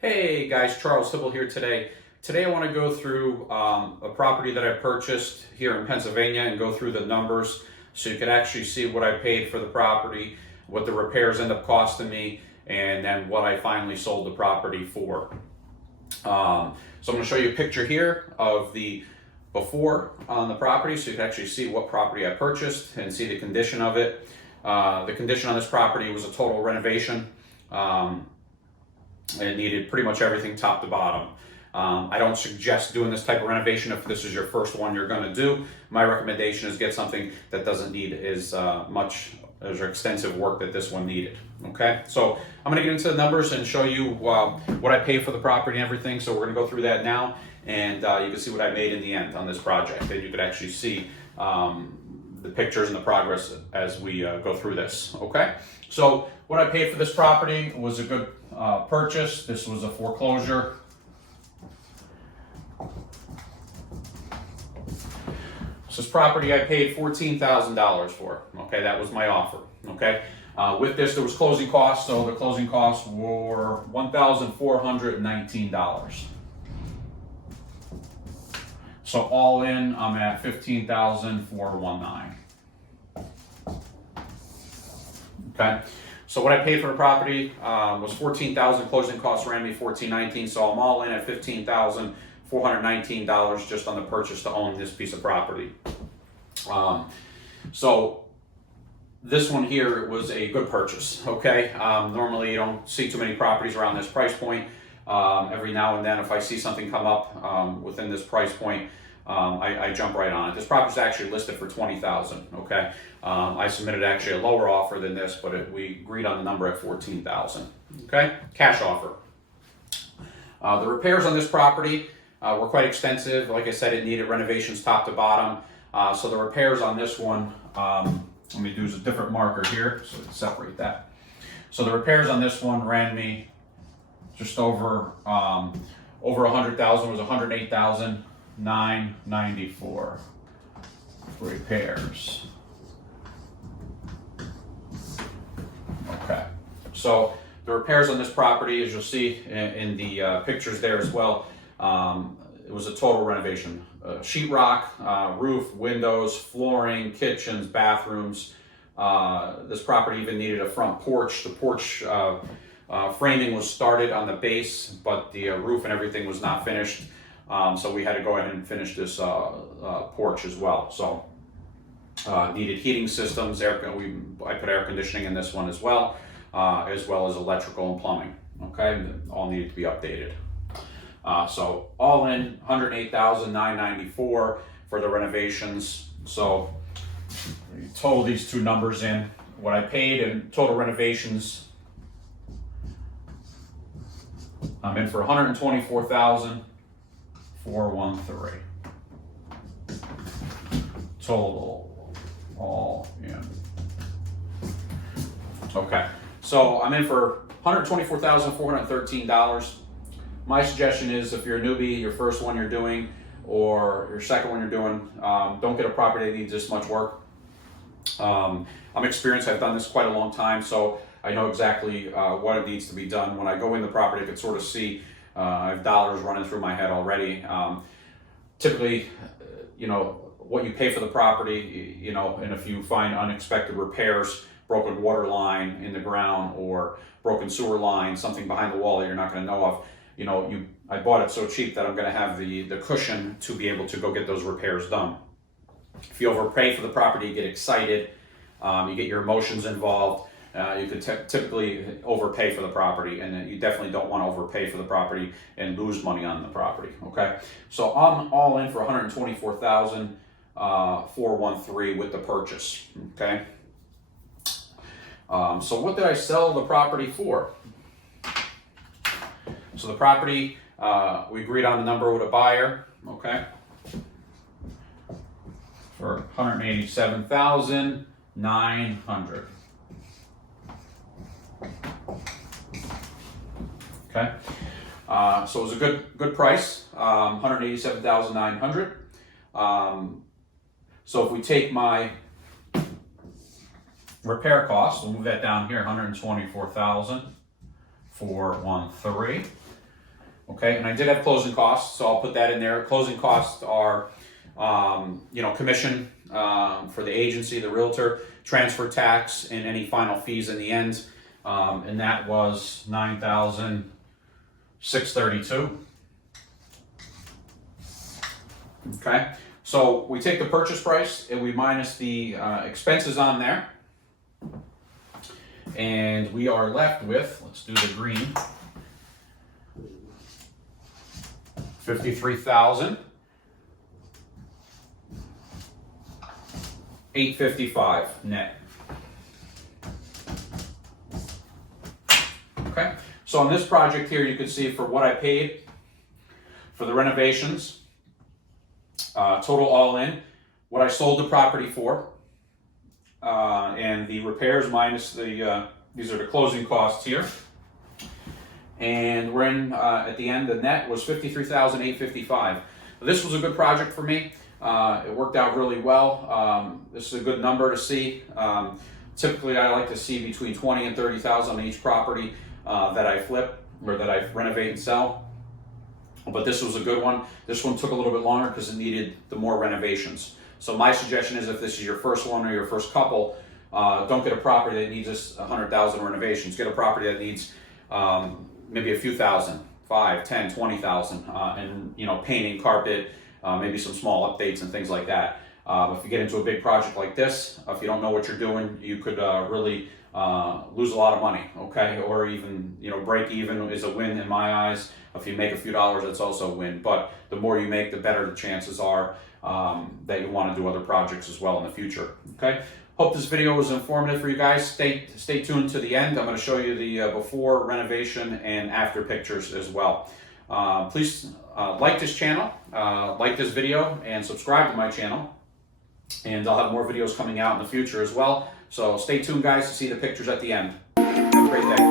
Hey guys, Charles Hibble here today. Today I want to go through a property that I purchased here in Pennsylvania and go through the numbers so you can actually see what I paid for the property, what the repairs end up costing me, and then what I finally sold the property for. So I'm going to show you a picture here of the before on the property so you can actually see what property I purchased and see the condition of it. The condition on this property was a total renovation. It needed pretty much everything top to bottom. I don't suggest doing this type of renovation if this is your first one you're going to do. My recommendation is get something that doesn't need as much as extensive work that this one needed. Okay, so I'm going to get into the numbers and show you what I paid for the property and everything. So we're going to go through that now, and you can see what I made in the end on this project. And you could actually see the pictures and the progress as we go through this. Okay, so what I paid for this property was a good purchase. This was a foreclosure. So this property I paid $14,000 for. Okay, that was my offer. Okay, with this there was closing costs, so the closing costs were $1,419. So all in, I'm at $15,419. Okay. So what I paid for the property was $14,000. Closing costs ran me $1,419. So I'm all in at $15,419 just on the purchase to own this piece of property. So this one here was a good purchase. Okay. Normally you don't see too many properties around this price point. Every now and then, if I see something come up within this price point, I jump right on it. This property is actually listed for $20,000. Okay, I submitted actually a lower offer than this, but we agreed on the number at $14,000. Okay, cash offer. The repairs on this property were quite extensive. Like I said, it needed renovations top to bottom. So the repairs on this one, let me do a different marker here so we can separate that. So the repairs on this one ran me just over $100,000. Was $108,994 repairs. Okay, so the repairs on this property, as you'll see in the pictures there as well, it was a total renovation. Sheetrock, roof, windows, flooring, kitchens, bathrooms. This property even needed a front porch. The porch framing was started on the base, but the roof and everything was not finished. So we had to go ahead and finish this porch as well. So needed heating systems. I put air conditioning in this one as well as electrical and plumbing. Okay, all needed to be updated. So all in, $108,994 for the renovations. So total these two numbers in. What I paid in total renovations, I'm in for $124,413. Total, all in. Okay, so I'm in for $124,413. My suggestion is, if you're a newbie, your first one you're doing, or your second one you're doing, don't get a property that needs this much work. I'm experienced. I've done this quite a long time, so I know exactly what it needs to be done. When I go in the property, I can sort of see I have dollars running through my head already. Typically, what you pay for the property, and if you find unexpected repairs, broken water line in the ground or broken sewer line, something behind the wall that you're not going to know of, I bought it so cheap that I'm going to have the cushion to be able to go get those repairs done. If you overpay for the property, you get excited, you get your emotions involved. You could typically overpay for the property, and you definitely don't want to overpay for the property and lose money on the property. Okay, so I'm all in for $124,413 with the purchase. Okay, so what did I sell the property for? So the property, we agreed on the number with a buyer. Okay, for $187,900. Okay, so it was a good price, $187,900. So if we take my repair costs, we'll move that down here, $124,413. Okay, and I did have closing costs, so I'll put that in there. Closing costs are, commission for the agency, the realtor, transfer tax, and any final fees in the end. And that was $9,632. Okay, so we take the purchase price and we minus the expenses on there, and we are left with, let's do the green, $53,855 net. Okay, so on this project here, you can see for what I paid for the renovations, total all in, what I sold the property for, and the repairs minus the, these are the closing costs here. And we're in, at the end, the net was $53,855. This was a good project for me. It worked out really well. This is a good number to see. Typically, I like to see between 20 and 30,000 on each property that I flip or that I renovate and sell. But this was a good one. This one took a little bit longer because it needed the more renovations. So my suggestion is, if this is your first one or your first couple, don't get a property that needs just 100,000 renovations. Get a property that needs maybe a few thousand, 5, 10, 20,000, and painting, carpet, maybe some small updates and things like that. If you get into a big project like this, if you don't know what you're doing, you could really lose a lot of money, okay? Or even, break even is a win in my eyes. If you make a few dollars, that's also a win. But the more you make, the better the chances are that you want to do other projects as well in the future, okay? Hope this video was informative for you guys. Stay tuned to the end. I'm going to show you the before renovation and after pictures as well. Please like this channel, like this video, and subscribe to my channel. And I'll have more videos coming out in the future as well. So stay tuned, guys, to see the pictures at the end. Have a great day.